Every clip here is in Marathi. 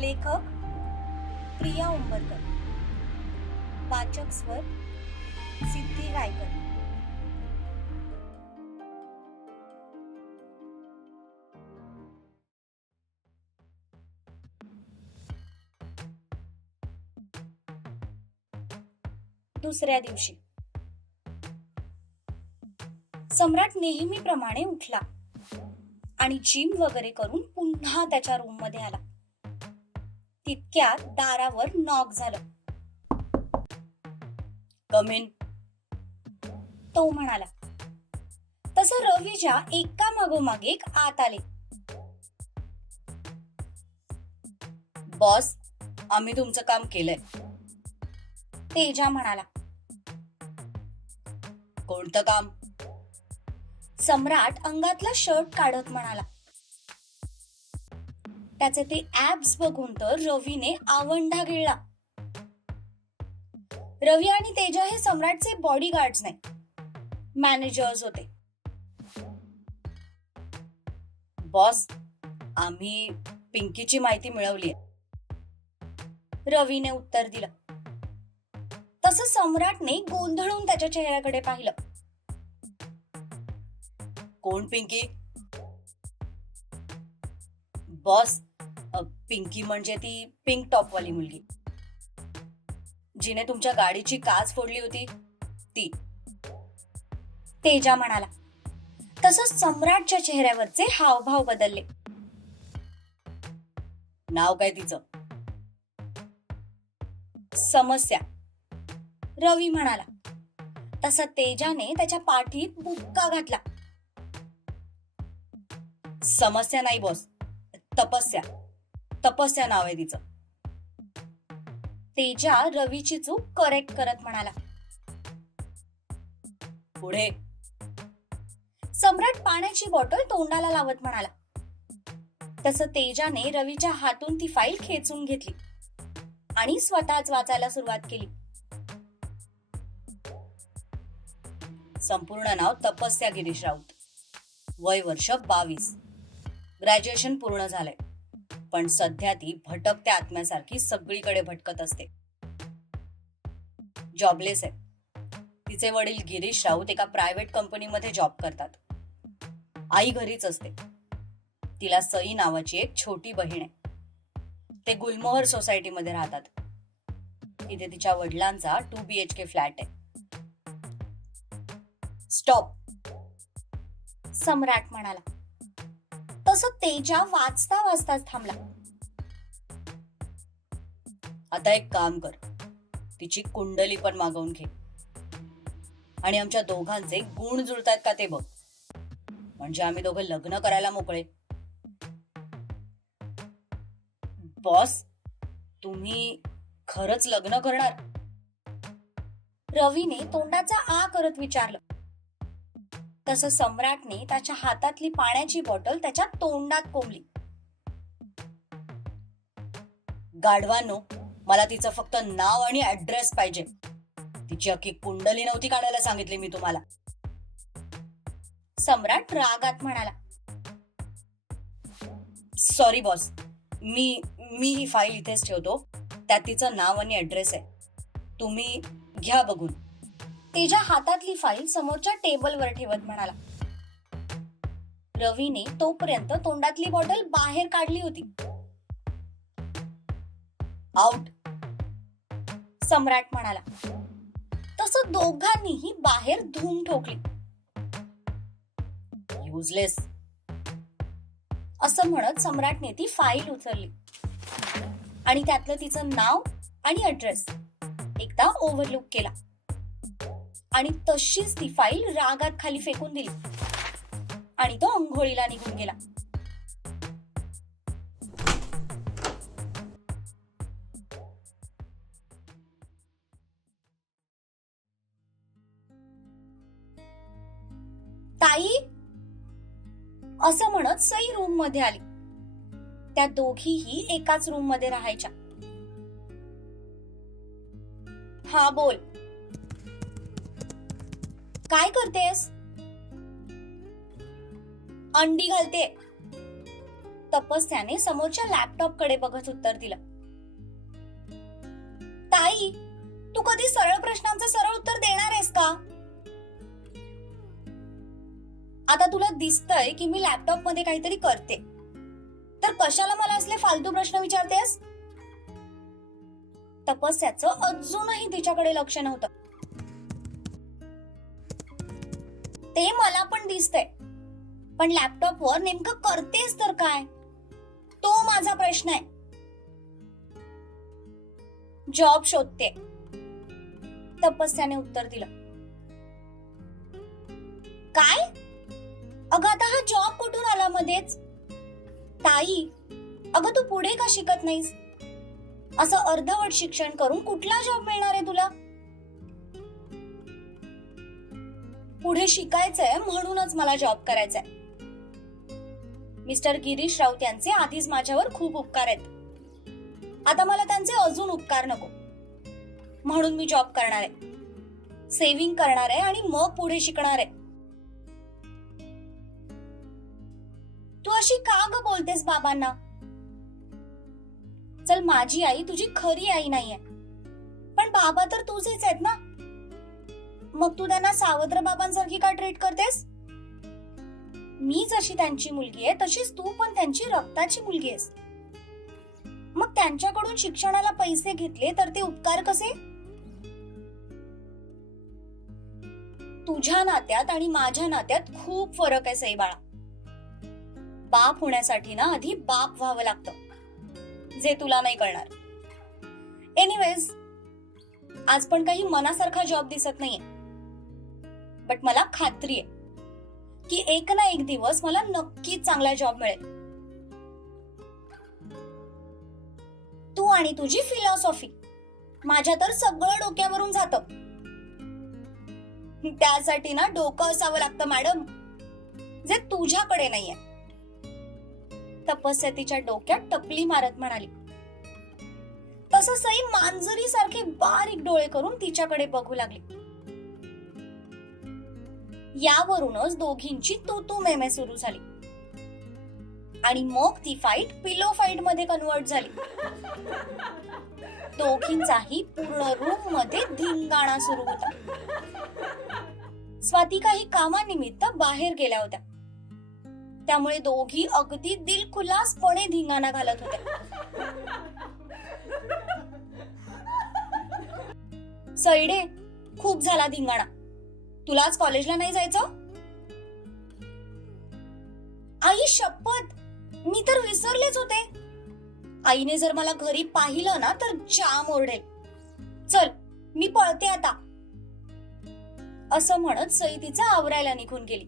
लेखक प्रिया उंबरकर. वाचक स्वर सिद्धी रायकर दुसऱ्या दिवशी. सम्राट नेहमीप्रमाणे उठला आणि जिम वगैरे करून पुन्हा त्याच्या रूममध्ये आला. तितक्यात दारावर नॉक झालं. कमिन तो म्हणाला. तस रवीजा एका मागोमाग एक आत आले. बॉस आम्ही तुमचं काम केलंय. तेजा म्हणाला. कोणतं काम? सम्राट अंगातला शर्ट काढत म्हणाला. त्याचे ते ऍब्स बघून तर रवीने आवंढा गिळला रवी आणि तेजा हे सम्राटचे बॉडीगार्ड्स नाही. मॅनेजर्स होते. बॉस आम्ही पिंकीची माहिती मिळवली रवीने उत्तर दिलं. तसं सम्राटने गोंधळून त्याच्या चेहऱ्याकडे पाहिलं. कोण पिंकी? बॉस पिंकी म्हणजे ती पिंक टॉप वाली मुलगी. जिने तुमच्या गाडीची काच फोडली होती ती. तेजा म्हणाला. तसंच सम्राटच्या चेहऱ्यावरचे हावभाव बदलले. नाव काय तिचं? समस्या. रवी म्हणाला. तसा तेजाने त्याच्या पाठीत बुक्का घातला. समस्या नाही बॉस तपस्या. तपस्या नाव आहे तिचं. तेजा रवीची चूक करेक्ट करत म्हणाला. पुढे. सम्राट पाण्याची बॉटल तोंडाला लावत म्हणाला. तसं तेजाने रवीच्या हातून ती फाईल खेचून घेतली. आणि स्वतःच वाचायला सुरुवात केली. संपूर्ण नाव तपस्या गिरीश राऊत. वय वर्ष बावीस. ग्रॅज्युएशन पूर्ण झालंय. पण सध्या ती भटकत्या आत्म्यासारखी सगळीकडे भटकत असते. जॉबलेस आहे. तिचे वडील गिरीश राऊत एका प्रायव्हेट कंपनीमध्ये जॉब करतात. आई घरीच असते. तिला सई नावाची एक छोटी बहीण आहे. ते गुलमोहर सोसायटीमध्ये राहतात. इथे तिच्या वडिलांचा two B H K flat आहे. स्टॉप सम्राट म्हणाला. तसं तेजा वाचता वाचताच थांबला. आता एक काम कर. तिची कुंडली पण मागवून घे. आणि आमच्या दोघांचे गुण जुळतात का ते बघ. म्हणजे आम्ही दोघं लग्न करायला मोकळे. बॉस तुम्ही खरंच लग्न करणार? रवीने तोंडाचा आ करत विचारलं. तसं सम्राटने त्याच्या हातातली पाण्याची बॉटल त्याच्या तोंडात कोंबली. गाढवांनो मला तिचं फक्त नाव आणि ऍड्रेस पाहिजे. तिची अख्खी कुंडली नव्हती काढायला सांगितली मी तुम्हाला. सम्राट रागात म्हणाला सॉरी बॉस मी मी ही फाईल इथेच ठेवतो. त्यात तिचं नाव आणि ऍड्रेस आहे. तुम्ही घ्या बघून. तिच्या हातातली फाईल समोरच्या टेबलवर ठेवत म्हणाला. रवीने तोपर्यंत तोंडातली बॉटल बाहेर काढली होती. आउट सम्राट म्हणाला. तस दोघांनीही बाहेर धूम ठोकली. युजलेस असं म्हणत सम्राटने ती फाईल उचलली. आणि त्यातलं तिचं नाव आणि अड्रेस एकदा ओव्हरलुक केला. आणि तशीच ती फाईल रागात खाली फेकून दिली. आणि तो अंघोळीला निघून गेला. ताई असं म्हणत सई रूममध्ये आली. त्या दोघीही एकाच रूममध्ये राहायच्या. हा बोल. काय करतेस? अंडी घालते. तपस्याने समोरच्या लॅपटॉपकडे बघत उत्तर दिलं. ताई तू कधी सरळ प्रश्नांचं सरळ उत्तर देणार आहेस का? आता तुला दिसतंय की मी लॅपटॉपमध्ये काहीतरी करते. तर कशाला मला असले फालतू प्रश्न विचारतेस? तपस्याचं अजूनही तिच्याकडे लक्ष नव्हतं. ते मला पण दिसतंय. पण लॅपटॉपवर नेमकं करतेस तर काय? तो माझा प्रश्न आहे. जॉब शोधते. तपस्याने उत्तर दिलं. काय? अगं आता हा जॉब कुठून आला मध्येच? ताई अगं तू पुढे का शिकत नाहीस? असं अर्धवट शिक्षण करून कुठला जॉब मिळणार आहे तुला? पुढे शिकायचंय म्हणूनच मला जॉब करायचाय. मिस्टर गिरीश राऊत यांचे आधीच माझ्यावर खूप उपकार आहेत. आता मला त्यांचे अजून उपकार नको. म्हणून मी जॉब करणार आहे. सेव्हिंग करणार आहे आणि मग पुढे शिकणार आहे. तू अशी का ग बोलतेस बाबांना? चल माझी आई तुझी खरी आई नाहीये. पण बाबा तर तुझेच आहेत ना? मग तू त्यांना सावत्र बाबांसारखी का ट्रीट करतेस? मी जशी त्यांची मुलगी आहे तशीच तू पण त्यांची रक्ताची मुलगी आहेस. मग त्यांच्याकडून शिक्षणाला पैसे घेतले तर ते उपकार कसे? तुझ्या नात्यात आणि माझ्या नात्यात खूप फरक आहे सई बाळा बाप होण्यासाठी ना आधी बाप व्हावं लागतं. जे तुला नाही कळणार. एनिवेज आज पण काही मनासारखा जॉब दिसत नाहीये. बट मला खात्री आहे की एक ना एक दिवस मला नक्की चांगला जॉब मिळेल. तू आणि तुझी फिलॉसॉफी माझ्या तर सगळं डोक्यावरून जात. त्यासाठी ना डोकं असावं लागतं मॅडम जे तुझ्याकडे नाहीये. तपस्या तिच्या डोक्यात टपली मारत म्हणाली. तसं सई मांजरी सारखे बारीक डोळे करून तिच्याकडे बघू लागली. यावरूनच दोघींची तू तू मेमे सुरू झाली. आणि मग ती फाईट पिलो फाईटमध्ये कन्वर्ट झाली. दोघींचाही पूर्ण रूममध्ये धिंगाणा सुरू होता. स्वाती काही कामानिमित्त बाहेर गेल्या होत्या. त्यामुळे दोघी अगदी दिलखुलासपणे धिंगाणा घालत होत्या. सैडे खूप झाला धिंगाणा. तुला आज कॉलेजला नाही जायचं? आई शपथ! मी तर विसरलेच होते. आईने जर मला घरी पाहिलं ना तर जाम ओरडेल. चल मी पळते आता. असं म्हणत सई तिचा आवरायला निघून गेली.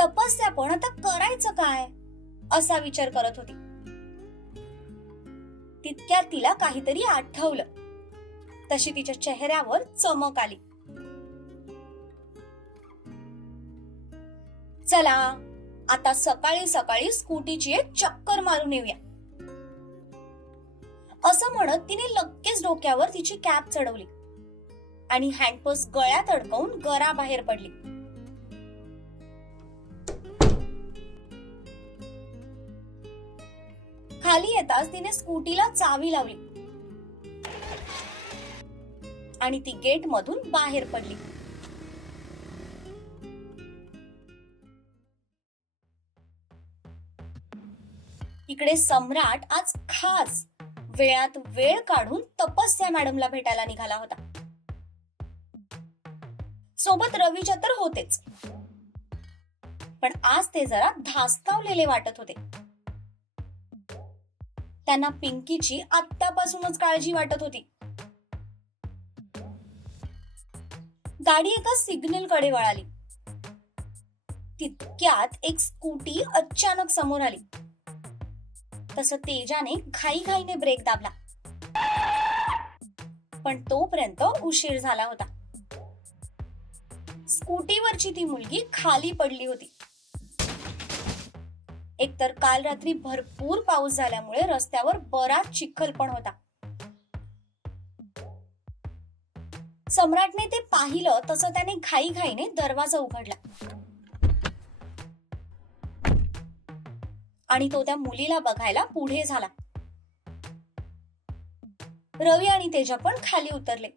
तपस्या पण आता करायचं काय? असा विचार करत होती. तितक्यात तिला काहीतरी आठवलं. तशी तिच्या चेहऱ्यावर चमक आली. चला आता सकाळी सकाळी स्कूटीची एक चक्कर मारून येऊया. असं म्हणत तिने लगेच डोक्यावर तिची कॅप चढवली आणि हँडपर्स गळ्यात अडकवून गरा बाहेर पडली. खाली येताच तिने स्कूटीला चावी लावली. आणि ती गेट मधून बाहेर पडली. इकडे सम्राट आज खास वेळात वेळ काढून तपस्या मॅडमला भेटायला निघाला होता. सोबत रवीच्या तर होतेच. पण आज ते जरा धास्तावलेले वाटत होते. त्यांना पिंकीची आत्तापासूनच काळजी वाटत होती. गाडी एका सिग्नलकडे वळाली. तितक्यात एक स्कूटी अचानक समोर आली. तसं तेजाने घाईघाईने ब्रेक दाबला. पण तोपर्यंत उशीर झाला होता. स्कूटीवरची ती मुलगी खाली पडली होती. एकतर काल रात्री भरपूर पाऊस झाल्यामुळे रस्त्यावर बराच चिखल पण होता. सम्राटने ते पाहिलं तसं त्याने घाईघाईने दरवाजा उघडला. आणि तो त्या मुलीला बघायला पुढे झाला. रवी आणि तेजा पण खाली उतरले.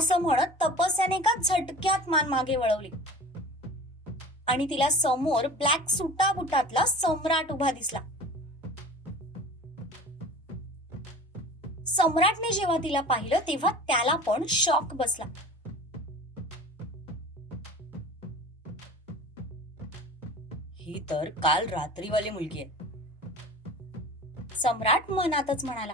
असं म्हणत तपस्याने एका झटक्यात मान मागे वळवली. आणि तिला समोर ब्लॅक सुटा बुटातला सम्राट उभा दिसला. सम्राटने जेव्हा तिला पाहिलं तेव्हा त्याला पण शॉक बसला. ही तर काल रात्रीवाली मुलगी आहे. सम्राट मनातच म्हणाला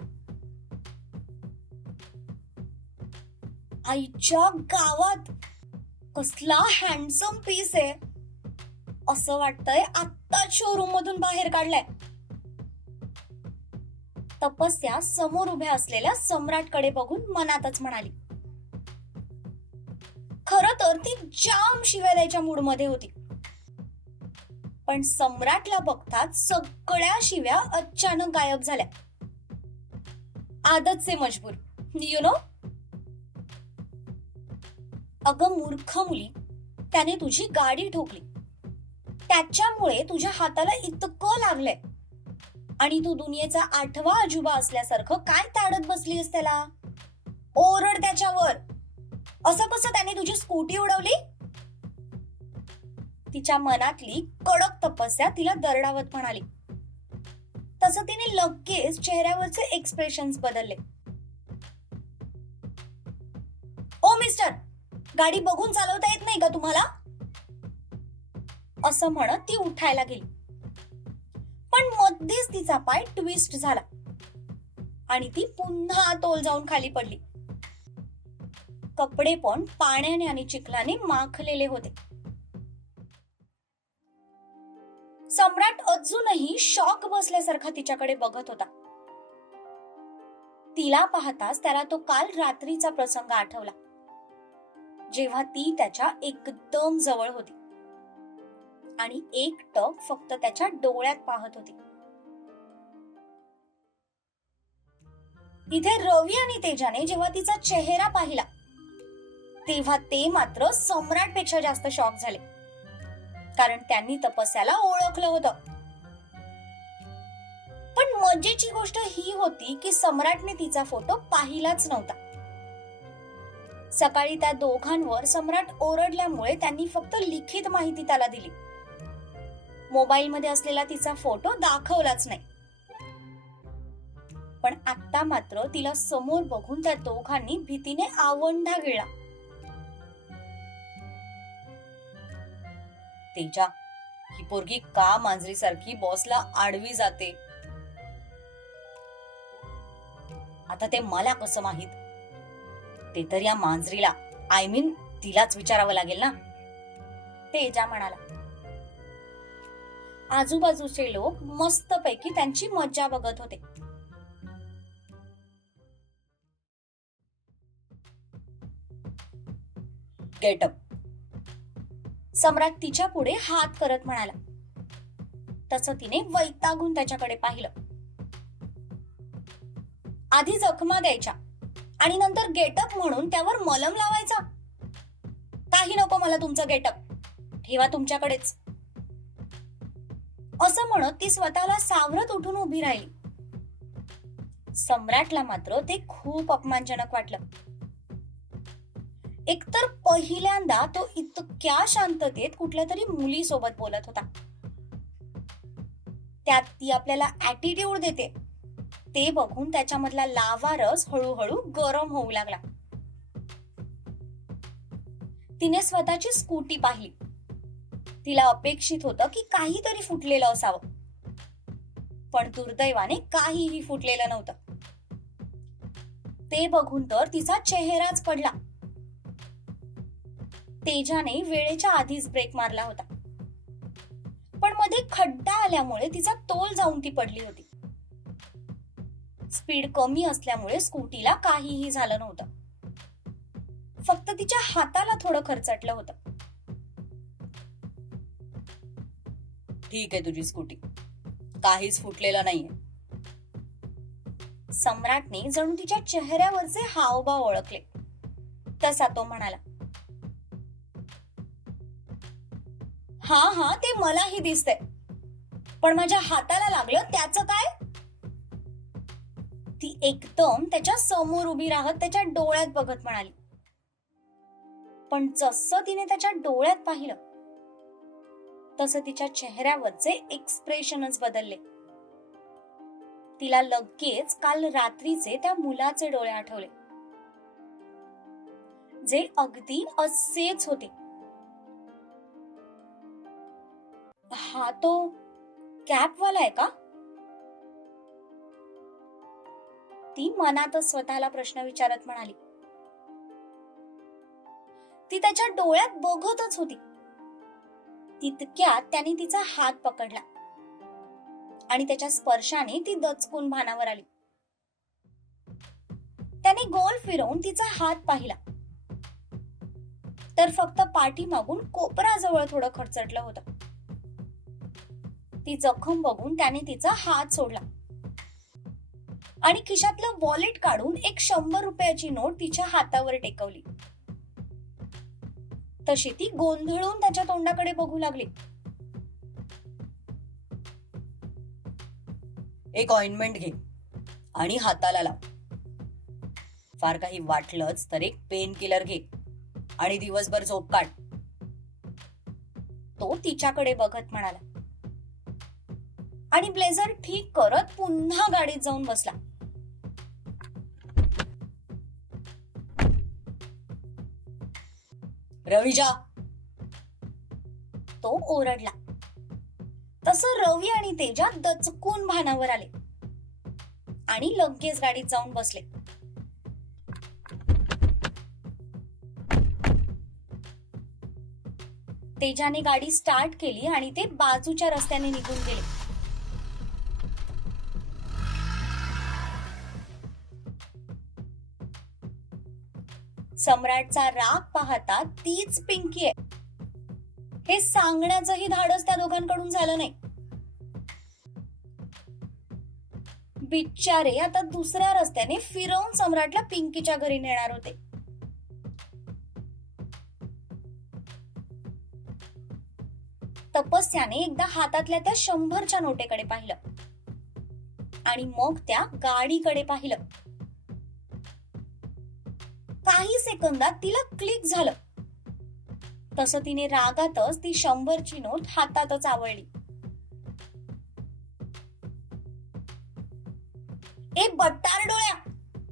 आईच्या गावात कसला हँडसम पीस आहे. असं वाटतंय आत्ताच शोरूम मधून बाहेर काढलाय. तपस्या समोर उभ्या असलेल्या सम्राटकडे बघून मनातच म्हणाली. खर तर ती जाम शिव्या द्यायच्या मूडमध्ये होती. पण सम्राटला बघताच सगळ्या शिव्या अचानक गायब झाल्या. आदतचे मजबूर. यु नो अगं मूर्ख मुली त्याने तुझी गाडी ठोकली. त्याच्यामुळे तुझ्या हाताला इतकं लागलंय. आणि तू दुनियेचा आठवा अजुबा असल्यासारखं काय ताडत बसलीस त्याला? ओरड त्याच्यावर. असं कसं त्याने तुझी स्कूटी उडवली? तिच्या मनातली कडक तपस्या तिला दरडावत म्हणाली. तसं तिने लगेच चेहऱ्यावरचे एक्सप्रेशन्स बदलले. गाडी बघून चालवता येत नाही का तुम्हाला? असं म्हणत ती उठायला गेली. पण मध्येच तिचा पाय ट्विस्ट झाला. आणि ती पुन्हा तोल जाऊन खाली पडली. कपडे पण पाण्याने आणि चिखलाने माखलेले होते. सम्राट अजूनही शॉक बसल्यासारखा तिच्याकडे बघत होता. तिला पाहताच त्याला तो काल रात्रीचा प्रसंग आठवला. जेव्हा ती त्याच्या एकदम जवळ होती. आणि एक टक फक्त त्याच्या डोळ्यात पाहत होती. इथे रवी आणि तेजाने जेव्हा तिचा चेहरा पाहिला तेव्हा ते मात्र सम्राटपेक्षा जास्त शॉक झाले. कारण त्यांनी तपस्याला ओळखलं होतं. पण मजेची गोष्ट ही होती की सम्राटने तिचा फोटो पाहिलाच नव्हता. सकाळी त्या दोघांवर सम्राट ओरडल्यामुळे त्यांनी फक्त लिखित माहिती त्याला दिली. मोबाईल मध्ये असलेला तिचा फोटो दाखवलाच नाही. पण आता मात्र तिला समोर बघून त्या दोघांनी भीतीने आवंढा गिळला तेजा ही पोरगी का मांजरीसारखी बॉसला आडवी जाते? आता ते मला कसं माहीत? ते तर या मांजरीला. आय मीन तिलाच विचारावं लागेल ना? तेजा म्हणाला. आजूबाजूचे लोक मस्तपैकी त्यांची मज्जा बघत होते. गेटअप सम्राट तिच्या पुढे हात करत म्हणाला. तसं तिने वैतागून त्याच्याकडे पाहिलं. आधी जखमा द्यायच्या. आणि नंतर गेटअप म्हणून त्यावर मलम लावायचा. काही नको मला तुमचं गेटअप. ठेवा तुमच्याकडेच. असं म्हणत ती स्वतःला सावरत उठून उभी राहिली. सम्राटला मात्र ते खूप अपमानजनक वाटलं. एकतर पहिल्यांदा तो इतक्या शांततेत कुठल्या तरी मुलीसोबत बोलत होता. त्यात ती आपल्याला ऍटिट्यूड देते. ते बघून त्याच्यामधला लावा रस हळूहळू गरम होऊ लागला. तिने स्वतःची स्कूटी पाहिली. तिला अपेक्षित होतं की काहीतरी फुटलेलं असावं. पण दुर्दैवाने काहीही फुटलेलं नव्हतं. ते बघून तर तिचा चेहराच पडला. तेजाने वेळेच्या आधीच ब्रेक मारला होता. पण मध्ये खड्डा आल्यामुळे तिचा तोल जाऊन ती पडली होती. स्पीड कमी असल्यामुळे स्कूटीला काहीही झालं नव्हतं. फक्त तिच्या हाताला थोडं खरचटलं होतं. ठीक आहे तुझी स्कूटी. काहीच फुटलेलं नाहीये. सम्राटने जणू तिच्या चेहऱ्यावरचे हावभाव ओळखले. तसा तो म्हणाला हा हा ते मलाही दिसतंय. पण माझ्या हाताला लागलं त्याचं काय? ती एकदम त्याच्यासमोर उभी राहत त्याच्या डोळ्यात बघत म्हणाली. पण जसं तिने त्याच्या डोळ्यात पाहिलं तसं तिच्या चेहऱ्यावरचे एक्सप्रेशनच बदलले. तिला लगेच काल रात्रीचे त्या मुलाचे डोळे आठवले. जे अगदी असेच होते. हा तो कॅपवाला आहे का? ती मनातच स्वतःला प्रश्न विचारत म्हणाली. ती त्याच्या डोळ्यात बघतच होती. तितक्यात त्याने तिचा हात पकडला. आणि त्याच्या स्पर्शाने ती दचकून भानावर आली. त्याने गोल फिरवून तिचा हात पाहिला. तर फक्त पाठीमागून कोपराजवळ थोडं खडचटलं होतं. ती जखम बघून त्याने तिचा हात सोडला. आणि खिशातलं वॉलेट काढून एक शंभर रुपयाची नोट तिच्या हातावर टेकवली. तशी ती गोंधळून त्याच्या तोंडाकडे बघू लागली. एक ऑइंटमेंट घे आणि हाताला लाव. फार काही वाटलंच तर एक पेन किलर घे आणि दिवसभर झोप काढ. तो तिच्याकडे बघत म्हणाला. आणि ब्लेझर ठीक करत पुन्हा गाडीत जाऊन बसला. रविजा तो ओरडला. तस रवी आणि तेजा दचकून भानावर आले. आणि लगेच गाडीत जाऊन बसले. तेजाने गाडी स्टार्ट केली आणि ते बाजूच्या रस्त्याने निघून गेले. सम्राटचा राग पाहता तीच पिंकी आहे. हे सांगण्याचंही धाडस त्या दोघांकडून झालं नाही. बिचारे आता दुसऱ्या रस्त्याने फिरवून सम्राटला पिंकीच्या घरी नेणार होते. तपस्याने एकदा हातातल्या त्या शंभरच्या नोटेकडे पाहिलं. आणि मग त्या गाडीकडे पाहिलं. काही सेकंदात तिला क्लिक झालं. तसं तिने रागातच ती शंभरची नोट हातातच आवडली ए बट्टार डोळ्या!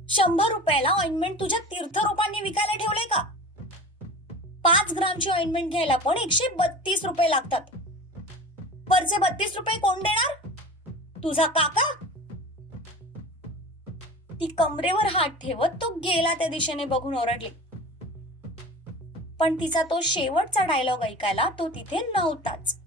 शंभर रुपयाला ऑइंटमेंट तुझ्या तीर्थरूपांनी विकायला ठेवले का? पाच ग्रामची ऑइंटमेंट घ्यायला पण एकशे बत्तीस रुपये लागतात. परचे बत्तीस रुपये कोण देणार? तुझा काका? ती कमरेवर हात ठेवत तो गेला त्या दिशेने बघून ओरडली. पण तिचा तो शेवटचा डायलॉग ऐकायला तो तिथे नव्हताच.